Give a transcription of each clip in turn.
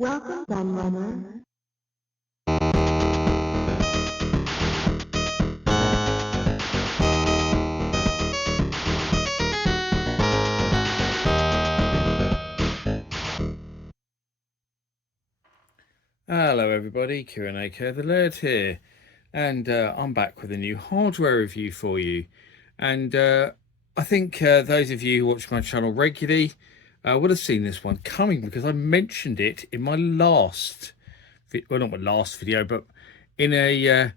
Welcome, Gunrunner. Hello everybody, Kieran aka the Laird here, and I'm back with a new hardware review for you. And I think those of you who watch my channel regularly would have seen this one coming because I mentioned it in my last, well, not my last video, but in a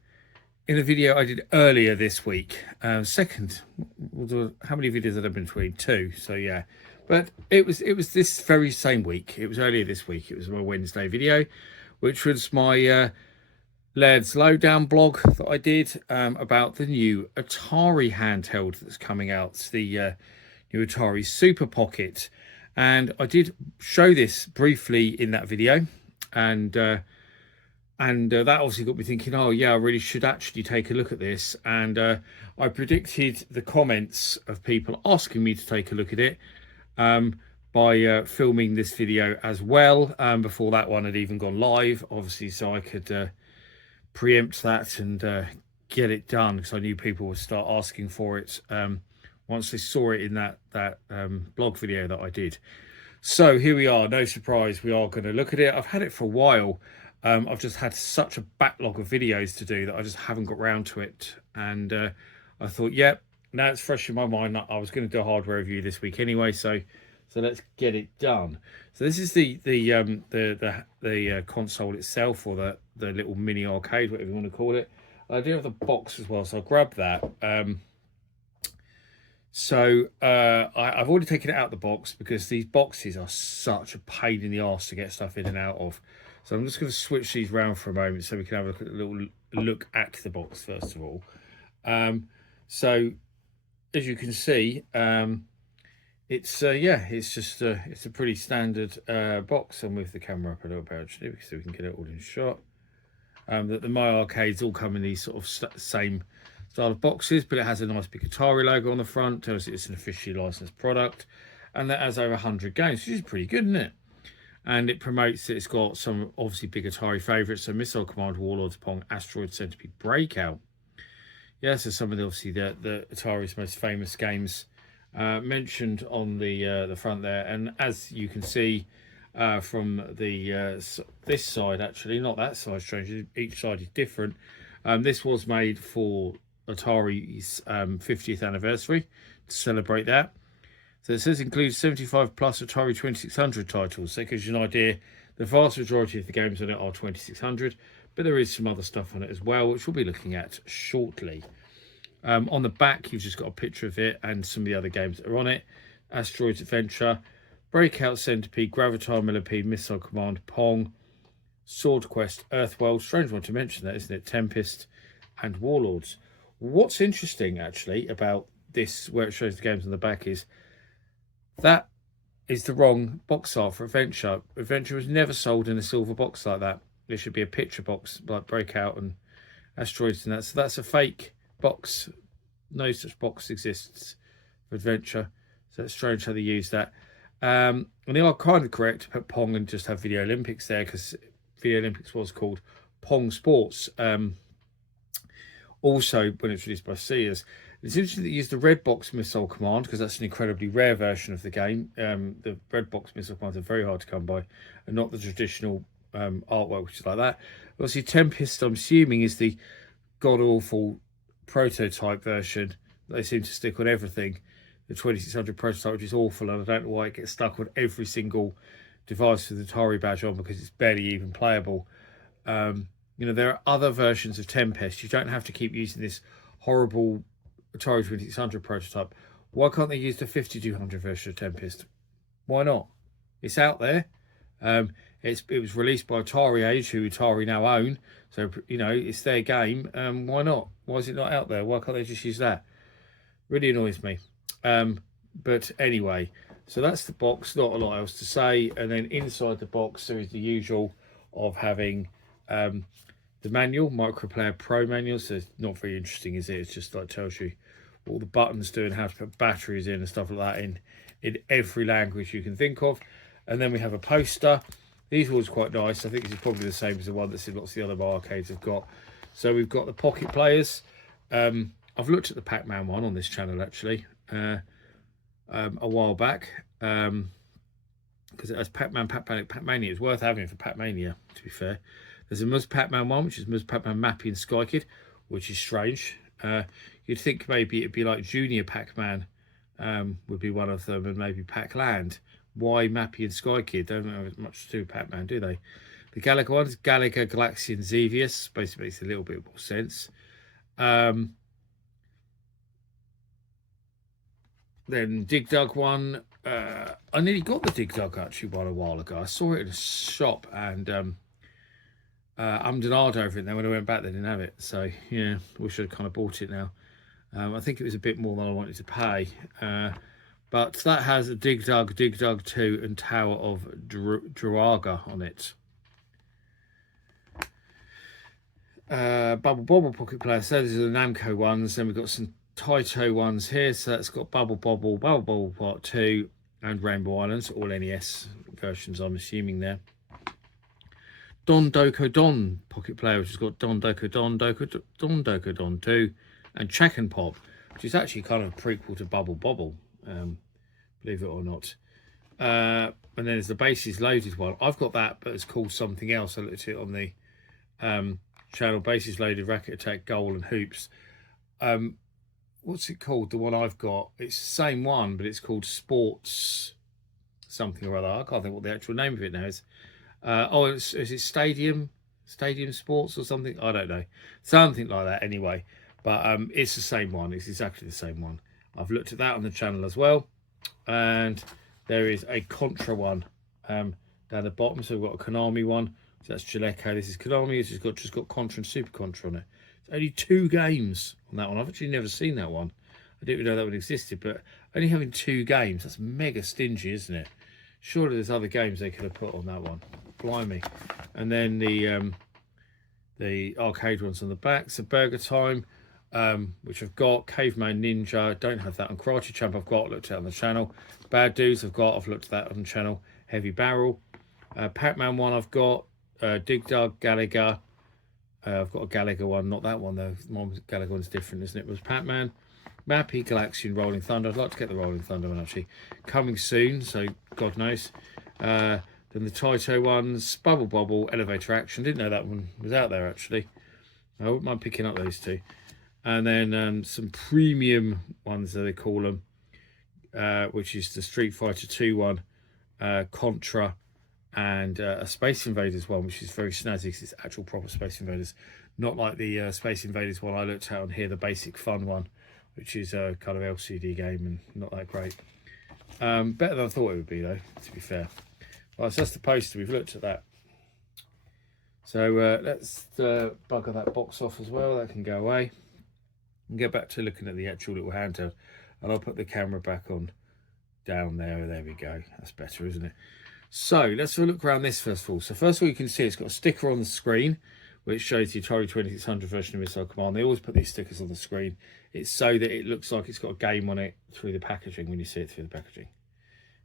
video I did earlier this week. Second, how many videos had I been between? Two. So yeah, but it was this very same week. It was earlier this week. It was my Wednesday video, which was my Laird's Lowdown blog that I did about the new Atari handheld that's coming out. It's the new Atari Super Pocket, and I did show this briefly in that video, and that obviously got me thinking, oh yeah, I really should actually take a look at this. And I predicted the comments of people asking me to take a look at it by filming this video as well before that one had even gone live, obviously, so I could preempt that and get it done, because I knew people would start asking for it once they saw it in that blog video that I did. So here we are, no surprise, we are going to look at it. I've had it for a while. I've just had such a backlog of videos to do that I just haven't got round to it, and I thought, yep, now it's fresh in my mind. I was going to do a hardware review this week anyway, so let's get it done. So this is the console itself, or the little mini arcade, whatever you want to call it. I do have the box as well, so I'll grab that. I've already taken it out of the box because these boxes are such a pain in the arse to get stuff in and out of. So I'm just going to switch these around for a moment so we can have a little look at the box first of all. So as you can see, it's just it's a pretty standard box. I'll move the camera up a little bit actually so we can get it all in shot. The My Arcades all come in these sort of same style of boxes, but it has a nice big Atari logo on the front, tells you it's an officially licensed product, and that has over 100 games, which is pretty good, isn't it? And it promotes that it's got some obviously big Atari favourites, so Missile Command, Warlords, Pong, Asteroid, Centipede, Breakout. Yeah, so some of the obviously the Atari's most famous games mentioned on the front there. And as you can see from the this side, actually, not that side, strangely, each side is different. This was made for Atari's 50th anniversary to celebrate that. So it says includes 75 plus Atari 2600 titles. So it gives you an idea. The vast majority of the games on it are 2600, but there is some other stuff on it as well, which we'll be looking at shortly. On the back, you've just got a picture of it and some of the other games that are on it. Asteroids Adventure, Breakout, Centipede, Gravitar, Millipede, Missile Command, Pong, Sword Quest, Earthworld. Strange one to mention that, isn't it? Tempest and Warlords. What's interesting, actually, about this, where it shows the games on the back, is that is the wrong box art for Adventure. Adventure was never sold in a silver box like that. There should be a picture box like Breakout and Asteroids and that. So that's a fake box. No such box exists for Adventure. So it's strange how they use that. And they are kind of correct to put Pong and just have Video Olympics there, because Video Olympics was called Pong Sports. Also, when it's released by Sears. It's interesting that they use the red box Missile Command, because that's an incredibly rare version of the game. The red box Missile Commands are very hard to come by, and not the traditional artwork, which is like that. Obviously, Tempest, I'm assuming, is the god-awful prototype version that they seem to stick on everything. The 2600 prototype, which is awful, and I don't know why it gets stuck on every single device with the Atari badge on, because it's barely even playable. You know, there are other versions of Tempest. You don't have to keep using this horrible Atari 2600 prototype. Why can't they use the 5200 version of Tempest? Why not? It's out there. It was released by Atari Age, who Atari now own, so you know it's their game. Why not? Why is it not out there? Why can't they just use that? Really annoys me. But anyway, so that's the box. Not a lot else to say. And then inside the box there is the usual of having the manual, Microplayer Pro manual. So it's not very interesting, is it? It's just like tells you what all the buttons do and how to put batteries in and stuff like that in every language you can think of. And then we have a poster These ones quite nice. I think this is probably the same as the one that's in lots of the other arcades have got. So we've got the pocket players. I've looked at the Pac-Man one on this channel actually a while back, because it has Pac-Man, Pac-Mania. It's worth having for Pac-Mania, to be fair. There's a Ms. Pac-Man one, which is Ms. Pac-Man, Mappy and Sky Kid, which is strange. You'd think maybe it'd be like Junior Pac-Man would be one of them, and maybe Pac-Land. Why Mappy and Sky Kid? Don't have much to do with Pac-Man, do they? The Galaga ones, Galaga, Galaxy and Xevious. Basically makes a little bit more sense. Then Dig Dug one. I nearly got the Dig Dug actually one a while ago. I saw it in a shop and ummed over it. Then when I went back, they didn't have it. So yeah, wish I'd kind of bought it now. I think it was a bit more than I wanted to pay. But that has a Dig Dug 2, and Tower of Druaga on it. Bubble Bobble pocket player. So these are the Namco ones. Then we've got some Taito ones here. So that's got Bubble Bobble Part 2, and Rainbow Islands, all NES versions, I'm assuming there. Don Doko Don pocket player, which has got Don Doko Don, Don Doko Don 2, and Check and Pop, which is actually kind of a prequel to Bubble Bobble, believe it or not. And then there's the Bases Loaded one. I've got that, but it's called something else. I looked at it on the channel. Bases Loaded, Racket Attack, Goal and Hoops. What's it called? The one I've got, it's the same one, but it's called Sports something or other. I can't think what the actual name of it now is. Is it Stadium Sports or something? I don't know, something like that anyway. But it's the same one. It's exactly the same one. I've looked at that on the channel as well. And there is a Contra one down the bottom. So we've got a Konami one. So that's Jaleco. This is Konami. It's just got Contra and Super Contra on it. It's only 2 games on that one. I've actually never seen that one. I didn't even know that one existed. But only having 2 games, that's mega stingy, isn't it? Surely there's other games they could have put on that one. Blimey. And then the arcade ones on the back. So Burger Time, which I've got. Caveman Ninja, don't have that on. Karate Champ I've got, looked at on the channel. Bad Dudes I've looked at that on the channel. Heavy Barrel. Pac-Man one I've got. Dig Dug, Galaga. I've got a Galaga one, not that one though. The Galaga one's different, isn't it? It was Pac-Man, Mappy, Galaxy and Rolling Thunder. I'd like to get the Rolling Thunder one actually. Coming soon, so God knows. Then the Taito ones, Bubble Bobble, Elevator Action. Didn't know that one was out there actually. I wouldn't mind picking up those 2. And then some premium ones, that they call them, which is the Street Fighter 2 one, Contra, and a Space Invaders one, which is very snazzy because it's actual proper Space Invaders, not like the Space Invaders one I looked at on here, the Basic Fun one, which is a kind of LCD game and not that great. Better than I thought it would be though, to be fair. Right, so that's the poster. We've looked at that. So let's bugger that box off as well. That can go away. And get back to looking at the actual little handheld. And I'll put the camera back on down there. There we go. That's better, isn't it? So let's have a look around this first of all. So first of all, you can see it's got a sticker on the screen, which shows the Atari 2600 version of Missile Command. They always put these stickers on the screen. It's so that it looks like it's got a game on it through the packaging when you see it through the packaging.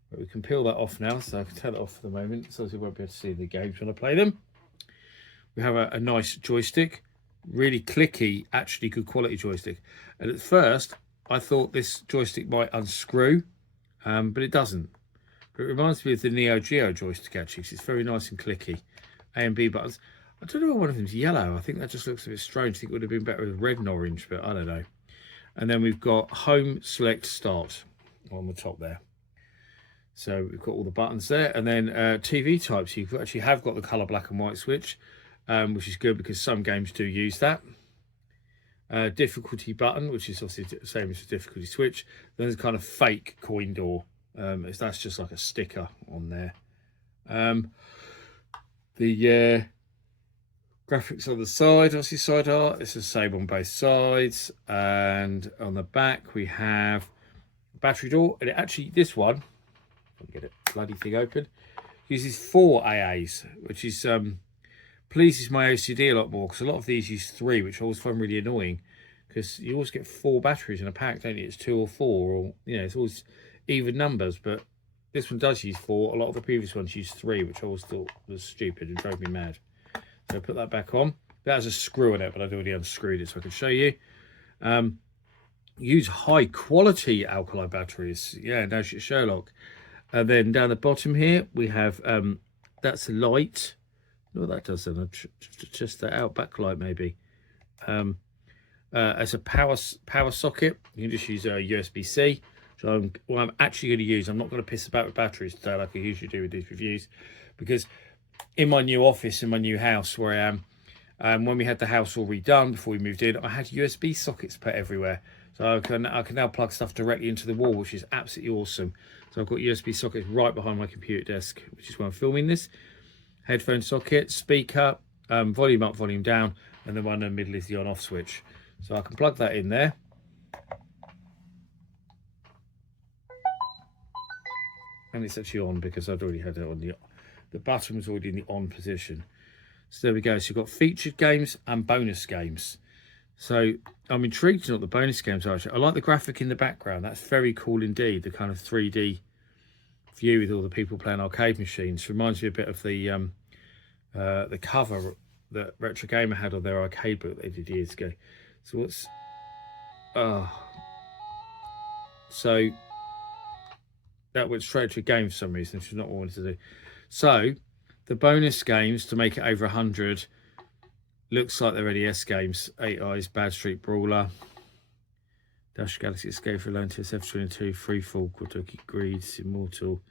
But we can peel that off now, so I can turn it off for the moment, so we won't be able to see the games when I play them. We have a nice joystick, really clicky, actually good quality joystick. And at first, I thought this joystick might unscrew, but it doesn't. But it reminds me of the Neo Geo joystick actually, because it's very nice and clicky. A and B buttons. I don't know why one of them's yellow. I think that just looks a bit strange. I think it would have been better with red and orange, but I don't know. And then we've got Home, Select, Start on the top there. So we've got all the buttons there, and then TV types. You actually have got the colour black and white switch, which is good because some games do use that. Difficulty button, which is obviously the same as the difficulty switch. Then there's a kind of fake coin door. That's just like a sticker on there. The graphics on the side, obviously side art. It's the same on both sides, and on the back we have a battery door. And actually, this one. Get it bloody thing open, uses 4 AAs, which is pleases my OCD a lot more, because a lot of these use 3, which I always find really annoying, because you always get 4 batteries in a pack, don't you? It's 2 or 4, or you know, it's always even numbers, but this one does use 4. A lot of the previous ones used 3, which I always thought was stupid and drove me mad. So I put that back on. That has a screw in it, but I'd already unscrewed it so I can show you. Use high quality alkali batteries. Yeah, no shit, Sherlock. And then down the bottom here, we have, that's a light. What that does then, just that out backlight maybe. As a power socket, you can just use a USB-C. So I'm actually going to use, I'm not going to piss about with batteries today like I usually do with these reviews, because in my new office, in my new house where I am, when we had the house all redone before we moved in, I had USB sockets put everywhere. So I can now plug stuff directly into the wall, which is absolutely awesome. So I've got USB sockets right behind my computer desk, which is where I'm filming this. Headphone socket, speaker, volume up, volume down, and the one in the middle is the on-off switch. So I can plug that in there. And it's actually on because I'd already had it on the button was already in the on position. So there we go. So you've got featured games and bonus games. So I'm intrigued to know what the bonus games are. Actually, I like the graphic in the background. That's very cool indeed. The kind of 3D view with all the people playing arcade machines reminds me a bit of the cover that Retro Gamer had on their arcade book they did years ago. So what's so that went straight to a game for some reason, which is not what I wanted to do. So the bonus games to make it over 100 looks like they're NES games. 8 Eyes, Bad Street Brawler, Dash Galaxy Escape for Atlantis, F-22, Freefall, Quadoki Greeds, Immortal,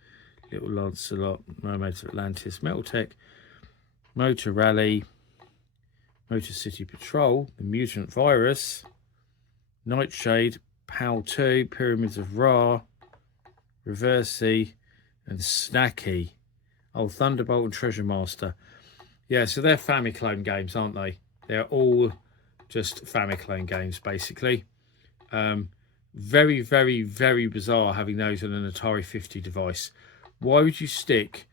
Little Lancelot, Mermaids of Atlantis, Metal Tech, Motor Rally, Motor City Patrol, The Mutant Virus, Nightshade, PAL 2, Pyramids of Ra, Reversi, and Snacky. Oh, Thunderbolt and Treasure Master. Yeah, so they're Famiclone games, aren't they? They're all just Famiclone games, basically. Very, very, very bizarre having those on an Atari 50 device. Why would you stick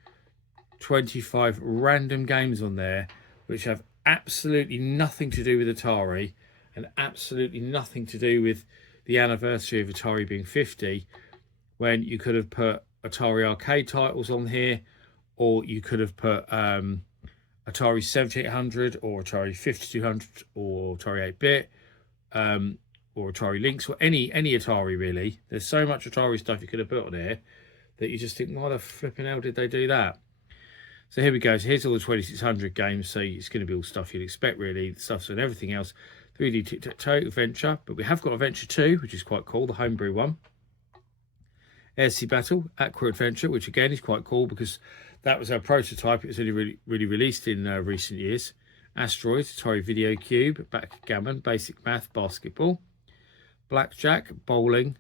25 random games on there which have absolutely nothing to do with Atari and absolutely nothing to do with the anniversary of Atari being 50, when you could have put Atari arcade titles on here, or you could have put Atari 7800 or Atari 5200 or Atari 8-bit or Atari Lynx, or any Atari really. There's so much Atari stuff you could have put on here that you just think, why the flipping hell did they do that? So here we go. So here's all the 2600 games. So it's going to be all stuff you'd expect really. The stuff's and everything else. 3D Tic-Tac-Toe, Adventure. But we have got Adventure 2, which is quite cool, the homebrew one. Air Sea Battle, Aqua Adventure, which again is quite cool because that was our prototype. It was only really released in recent years. Asteroids, Atari Video Cube, Backgammon, Basic Math, Basketball. Blackjack, Bowling.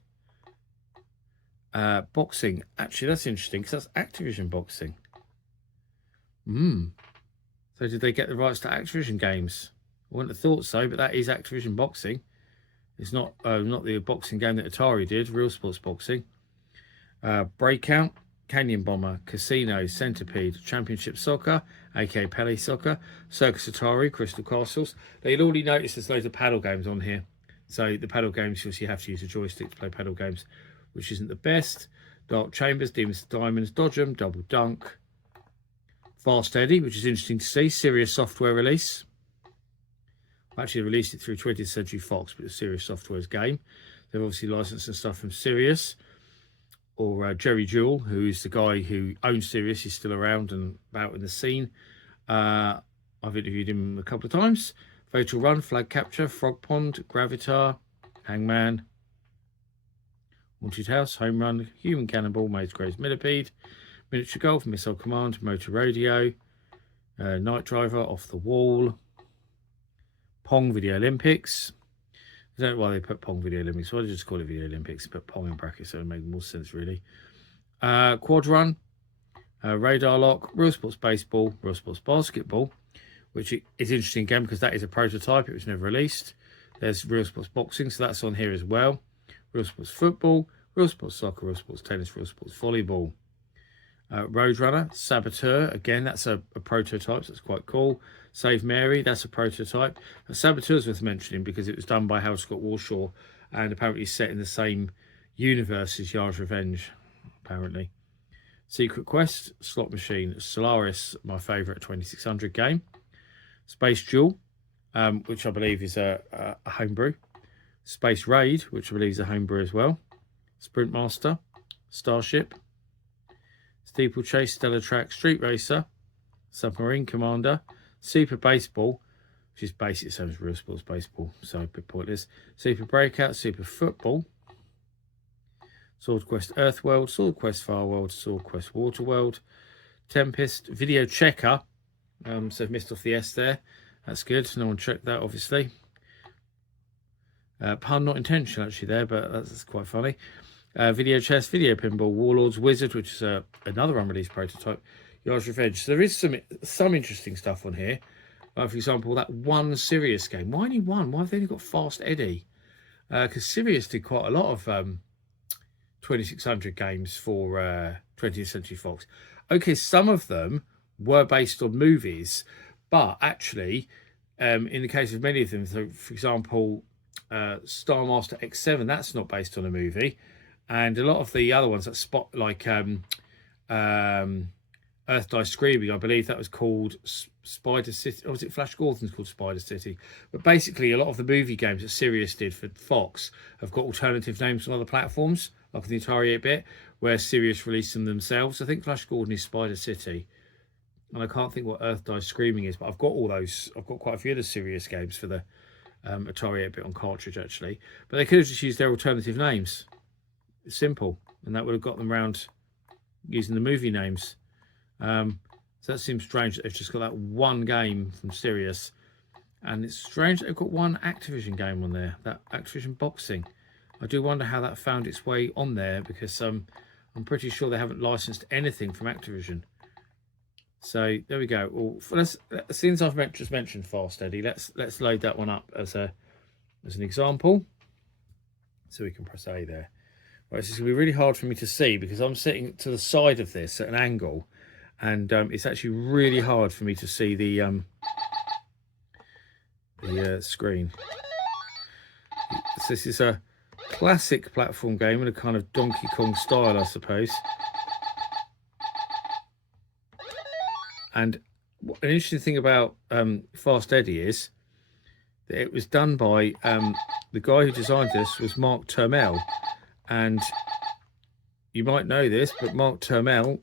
Boxing. Actually, that's interesting because that's Activision Boxing. So did they get the rights to Activision games? I wouldn't have thought so, but that is Activision Boxing. It's not the boxing game that Atari did, Real Sports Boxing. Breakout, Canyon Bomber, Casino, Centipede, Championship Soccer, aka Pele Soccer, Circus Atari, Crystal Castles. Now, you'll already notice there's loads of paddle games on here. So the paddle games, you have to use a joystick to play paddle games, which isn't the best. Dark Chambers, Demons Diamonds, Dodgem, Double Dunk. Fast Eddie, which is interesting to see. Serious Software release. I actually released it through 20th Century Fox, but it's Serious Software's game. They've obviously licensed some stuff from Serious. Or Jerry Jewell, who is the guy who owns Serious. He's still around and about in the scene. I've interviewed him a couple of times. Fatal Run, Flag Capture, Frog Pond, Gravitar, Hangman, Haunted House, Home Run, Human Cannibal, Maze Graves Millipede, Miniature Golf, Missile Command, Motor Rodeo, Night Driver, Off the Wall, Pong Video Olympics. I don't know why they put Pong Video Olympics. Why did they just call it Video Olympics? Put Pong in brackets, so it would make more sense, really. Quad Run, Radar Lock, Real Sports Baseball, Real Sports Basketball, which is interesting again because that is a prototype. It was never released. There's Real Sports Boxing, so that's on here as well. Real Sports Football, Real Sports Soccer, Real Sports Tennis, Real Sports Volleyball. Roadrunner, Saboteur, again, that's a prototype, so that's quite cool. Save Mary, that's a prototype. Saboteur's worth mentioning because it was done by Howard Scott Warshaw and apparently set in the same universe as Yard's Revenge, apparently. Secret Quest, Slot Machine, Solaris, my favourite 2600 game. Space Duel, which I believe is a homebrew. Space Raid, which I believe is a homebrew as well. Sprint Master, Starship, Steeplechase, Stellar Track, Street Racer, Submarine Commander, Super Baseball, which is basically the same as Real Sports Baseball, so a bit pointless. Super Breakout, Super Football, Sword Quest Earthworld, Sword Quest Farworld, Sword Quest Waterworld, Tempest, Video Checker, so I've missed off the S there. That's good. No one checked that, obviously. Pun not intentional, actually, there, but that's quite funny. Video Chess, Video Pinball, Warlords Wizard, which is another unreleased prototype. Yard's Revenge. So there is some interesting stuff on here. For example, that one Sirius game. Why only one? Why have they only got Fast Eddie? Because Sirius did quite a lot of 2600 games for 20th Century Fox. Okay, some of them were based on movies, but actually, in the case of many of them, so for example, Star Master X7, that's not based on a movie, and a lot of the other ones that Earth Dies Screaming, I believe that was called Spider City, or was it Flash Gordon's called Spider City? But basically, a lot of the movie games that Sirius did for Fox have got alternative names on other platforms, like the Atari 8-bit, where Sirius released them themselves. I think Flash Gordon is Spider City, and I can't think what Earth Dies Screaming is, but I've got all those. I've got quite a few of the Sirius games for the Atari 8-bit on cartridge, actually. But they could have just used their alternative names. It's simple, and that would have got them around using the movie names. So that seems strange that they've just got that one game from Sirius, and it's strange that they've got one Activision game on there, that Activision Boxing. I do wonder how that found its way on there, because I'm pretty sure they haven't licensed anything from Activision. So there we go. Well, since I've just mentioned Fast Eddie, let's load that one up as an example. So we can press A there. Right, this is going to be really hard for me to see because I'm sitting to the side of this at an angle, and it's actually really hard for me to see the screen. So this is a classic platform game in a kind of Donkey Kong style, I suppose. And an interesting thing about Fast Eddie is that it was done by the guy who designed this was Mark Turmel, and you might know this, but Mark Turmel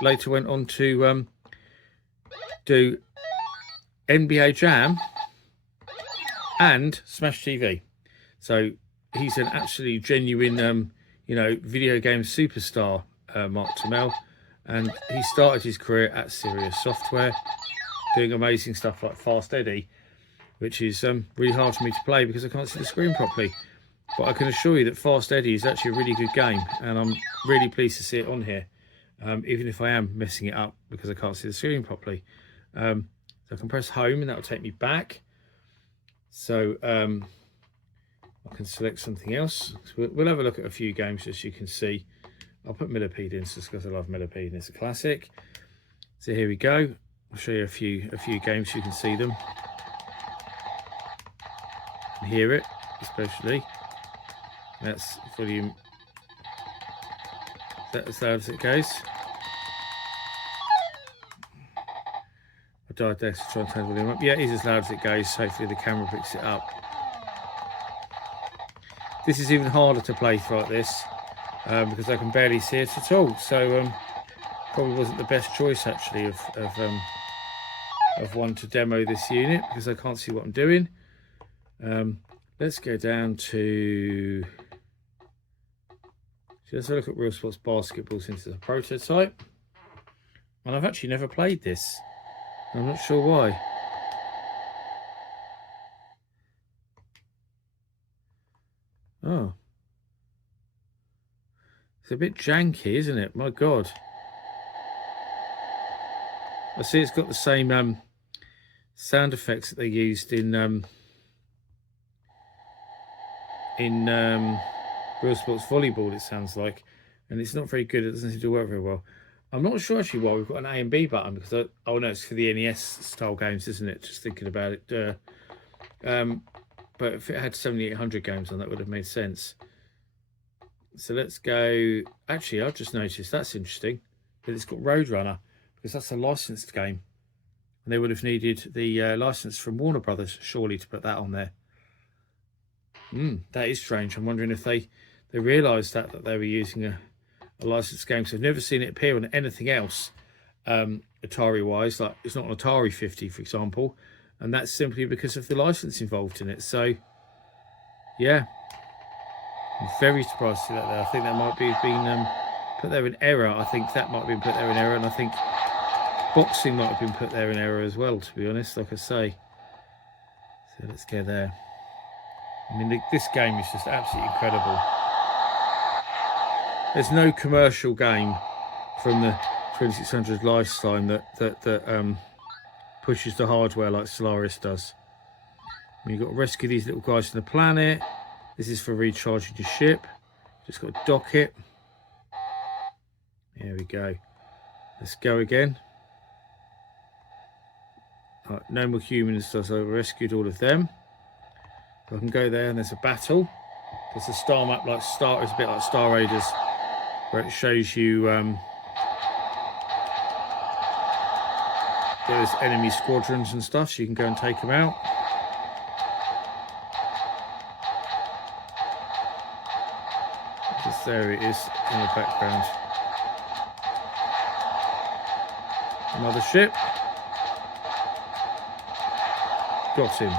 later went on to do NBA Jam and Smash TV. So he's an absolutely genuine, video game superstar, Mark Turmel. And he started his career at Sirius Software, doing amazing stuff like Fast Eddie, which is really hard for me to play because I can't see the screen properly. But I can assure you that Fast Eddie is actually a really good game, and I'm really pleased to see it on here, even if I am messing it up because I can't see the screen properly. So I can press home and that will take me back. So I can select something else. So we'll have a look at a few games just so you can see. I'll put Millipede in just because I love Millipede and it's a classic. So here we go. I'll show you a few games so you can see them and hear it, especially. That's volume. That's as loud as it goes. I died there to try and turn the volume up. Yeah, it is as loud as it goes. Hopefully the camera picks it up. This is even harder to play like this. Because I can barely see it at all, so probably wasn't the best choice actually of one to demo this unit because I can't see what I'm doing. Let's go down to, let's have a look at Real Sports Basketball since it's a prototype, and I've actually never played this. I'm not sure why. Oh. It's a bit janky, isn't it? My God. I see it's got the same sound effects that they used in Real Sports Volleyball, it sounds like. And it's not very good. It doesn't seem to work very well. I'm not sure actually why we've got an A and B button because oh no, it's for the NES style games, isn't it? Just thinking about it. But if it had 7800 games on, that would have made sense. So let's go. Actually, I've just noticed that's interesting. but it's got Roadrunner because that's a licensed game. And they would have needed the license from Warner Brothers, surely, to put that on there. That is strange. I'm wondering if they realised that they were using a licensed game. So I've never seen it appear on anything else, Atari-wise. Like, it's not an Atari 50, for example. And that's simply because of the license involved in it. So, yeah. I'm very surprised to see that there. I think that might be been put there in error. I think that might have been put there in error. And I think boxing might have been put there in error as well, to be honest, like I say. So let's go there. I mean, this game is just absolutely incredible. There's no commercial game from the 2600 lifetime that pushes the hardware like Solaris does. I mean, you've got to rescue these little guys from the planet. This is for recharging your ship. Just got to dock it. There we go. Let's go again. Right, no more humans, so I rescued all of them. So I can go there and there's a battle. There's a star map like it's a bit like Star Raiders, where it shows you there's enemy squadrons and stuff, so you can go and take them out. Just there it is in the background. Another ship. Got him.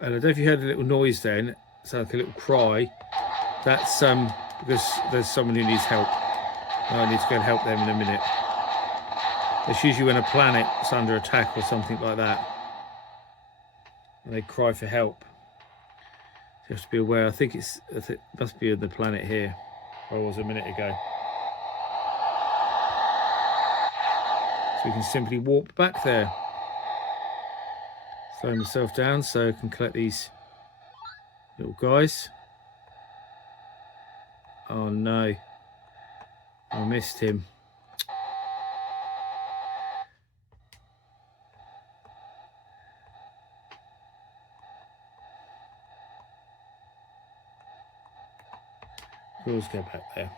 And I don't know if you heard a little noise then. It sounded like a little cry. That's because there's someone who needs help. I need to go and help them in a minute. It's usually when a planet's under attack or something like that, and they cry for help. So you have to be aware. I think it must be on the planet here, where I was a minute ago. So we can simply warp back there. Slow myself down so I can collect these little guys. Oh no, I missed him. We'll always go back there.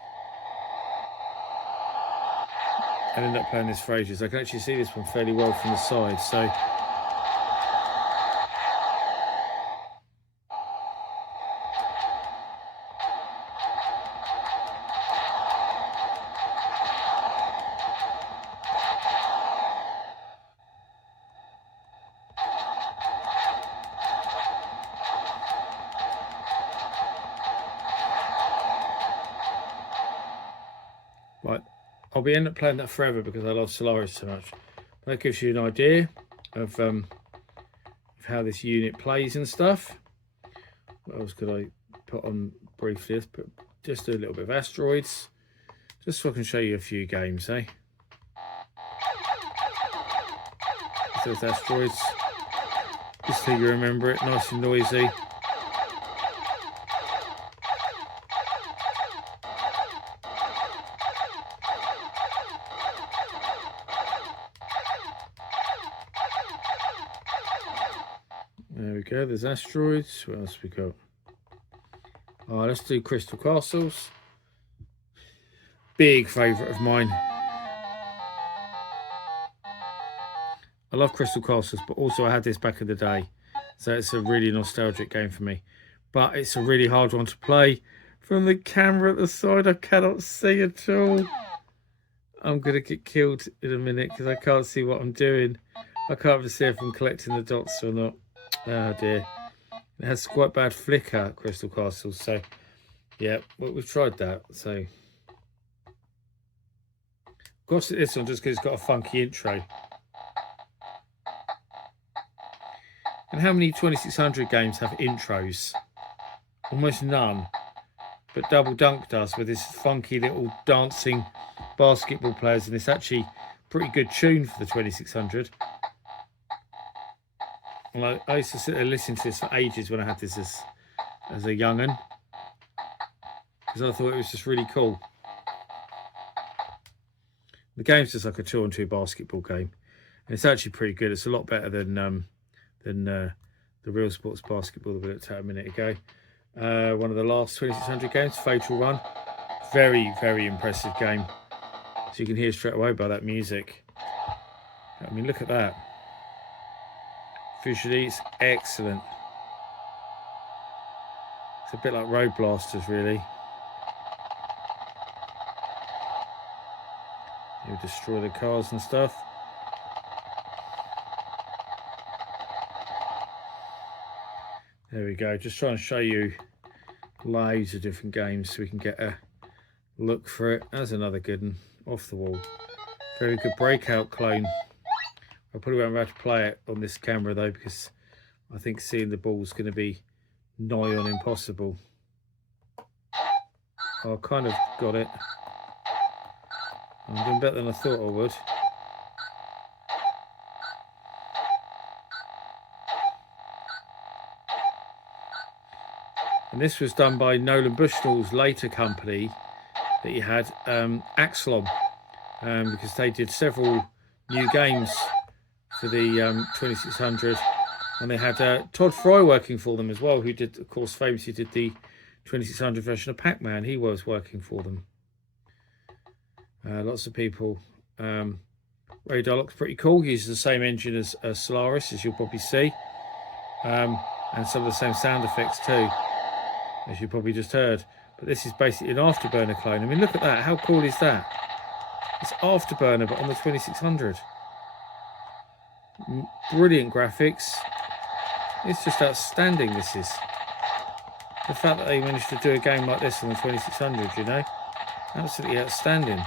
I ended up playing this for ages. I can actually see this one fairly well from the side, so right, I'll be end up playing that forever because I love Solaris so much. That gives you an idea of how this unit plays and stuff. What else could I put on briefly? Let's put just a little bit of asteroids, just so I can show you a few games, eh? Those asteroids, just so you remember it, nice and noisy. There we go, there's asteroids. What else we got? Oh, let's do Crystal Castles. Big favourite of mine. I love Crystal Castles, but also I had this back in the day. So it's a really nostalgic game for me. But it's a really hard one to play. From the camera at the side, I cannot see at all. I'm going to get killed in a minute because I can't see what I'm doing. I can't even see if I'm collecting the dots or not. Oh dear. It has quite bad flicker, Crystal Castles. So, yeah, well, we've tried that. So, got this one just because it's got a funky intro. And how many 2600 games have intros? Almost none. But Double Dunk does, with this funky little dancing basketball players, and it's actually a pretty good tune for the 2600. Well, I used to sit there and listen to this for ages when I had this as a young'un, because I thought it was just really cool. The game's just like a 2-on-2 basketball game, and it's actually pretty good. It's a lot better than the real sports basketball that we looked at a minute ago. One of the last 2600 games, Fatal Run. Very, very impressive game. So you can hear straight away by that music. I mean, look at that. Visually, it's excellent. It's a bit like Road Blasters, really. You destroy the cars and stuff. There we go. Just trying to show you loads of different games so we can get a look for it. There's another good one, off the wall. Very good Breakout clone. I probably won't be able to play it on this camera though, because I think seeing the ball's going to be nigh on impossible. I kind of got it. I'm doing better than I thought I would. And this was done by Nolan Bushnell's later company that he had, Axlom, because they did several new games for the 2600, and they had Todd Fry working for them as well, who did, of course, famously did the 2600 version of Pac-Man. He was working for them. Lots of people. Ray Darlock's pretty cool. He uses the same engine as Solaris, as you'll probably see, and some of the same sound effects too, as you probably just heard. But this is basically an Afterburner clone. I mean, look at that. How cool is that? It's Afterburner, but on the 2600. Brilliant graphics. It's just outstanding, this is. The fact that they managed to do a game like this on the 2600, you know? Absolutely outstanding.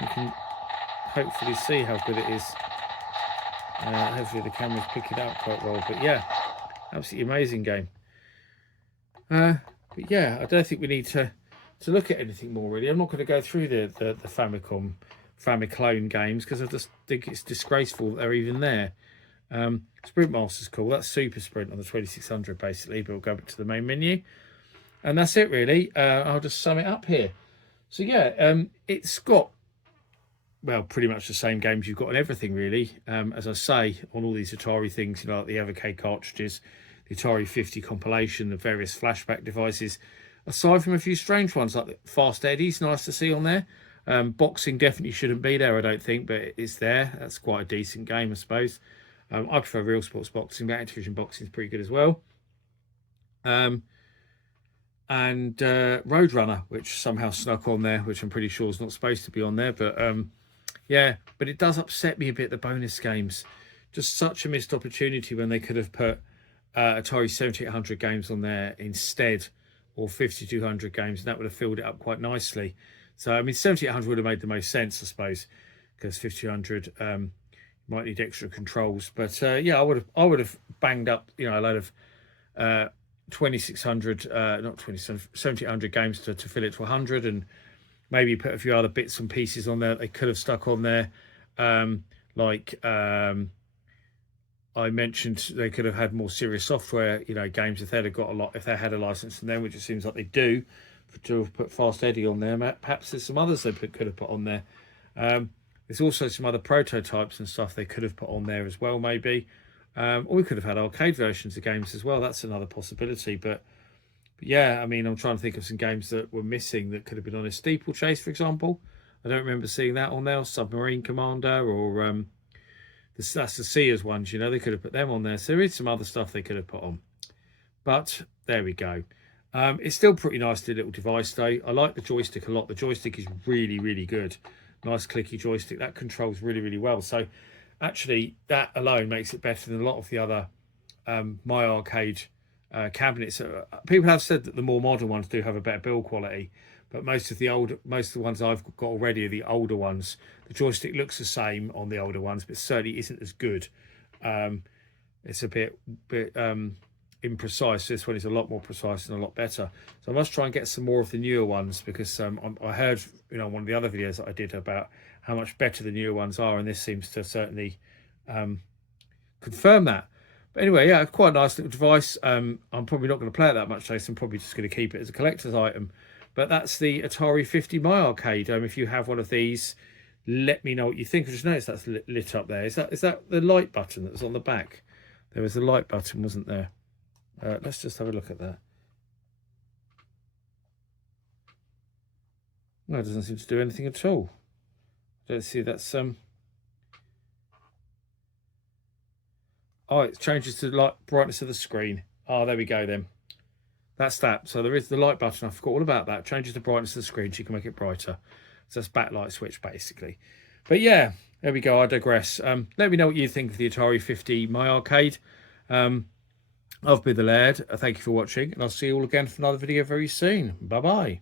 You can hopefully see how good it is. Hopefully the camera's picking up quite well. But yeah, absolutely amazing game. But yeah, I don't think we need to look at anything more really. I'm not going to go through the Famiclone games, because I just think it's disgraceful that they're even there. Sprint Master's cool. That's Super Sprint on the 2600 basically, but we'll go back to the main menu. And that's it really. I'll just sum it up here. So yeah, it's got, well, pretty much the same games you've got on everything really. As I say, on all these Atari things, you know, like the Evercade cartridges, the Atari 50 compilation, the various flashback devices, aside from a few strange ones like the Fast Eddie's nice to see on there. Boxing definitely shouldn't be there, I don't think, but it's there. That's quite a decent game, I suppose. I prefer Real Sports Boxing, but Activision Boxing is pretty good as well. And Roadrunner, which somehow snuck on there, which I'm pretty sure is not supposed to be on there, but yeah, but it does upset me a bit, the bonus games. Just such a missed opportunity when they could have put Atari 7800 games on there instead, or 5200 games, and that would have filled it up quite nicely. So I mean, 7800 would have made the most sense, I suppose, because 5200 might need extra controls. But yeah, I would have banged up, you know, a load of 2600, not 7800 games to fill it to 100, and maybe put a few other bits and pieces on there that they could have stuck on there, like I mentioned, they could have had more serious software, you know, games if they'd have got a lot, if they had a license from them, which it seems like they do, to have put Fast Eddie on there. Perhaps there's some others they could have put on there. There's also some other prototypes and stuff they could have put on there as well, maybe. Or we could have had arcade versions of games as well. That's another possibility. But yeah, I mean, I'm trying to think of some games that were missing that could have been on a Steeplechase, for example. I don't remember seeing that on there. Submarine Commander, or that's the Sears ones, you know, they could have put them on there. So there is some other stuff they could have put on. But there we go. It's still pretty nice little device though. I like the joystick a lot. The joystick is really, really good. Nice clicky joystick. That controls really, really well. So actually that alone makes it better than a lot of the other My Arcade cabinets. People have said that the more modern ones do have a better build quality, but most of the ones I've got already are the older ones. The joystick looks the same on the older ones, but certainly isn't as good. It's a bit imprecise. This one is a lot more precise and a lot better. So I must try and get some more of the newer ones, because I heard, you know, one of the other videos that I did about how much better the newer ones are, and this seems to certainly confirm that. But anyway, yeah, quite a nice little device. I'm probably not going to play it that much today, so I'm probably just going to keep it as a collector's item. But that's the Atari 50 My Arcade. If you have one of these, let me know what you think. I just noticed that's lit up there. Is that the light button that was on the back? There was a light button, wasn't there? Let's just have a look at that. No, it doesn't seem to do anything at all. Let's see, that's oh, it changes to light brightness of the screen. Oh, there we go then. That's that. So there is the light button. I forgot all about that. Changes the brightness of the screen so you can make it brighter. So that's backlight switch basically. But yeah, there we go. I digress. Let me know what you think of the Atari 50 My Arcade. I've been the Laird. Thank you for watching, and I'll see you all again for another video very soon. Bye bye.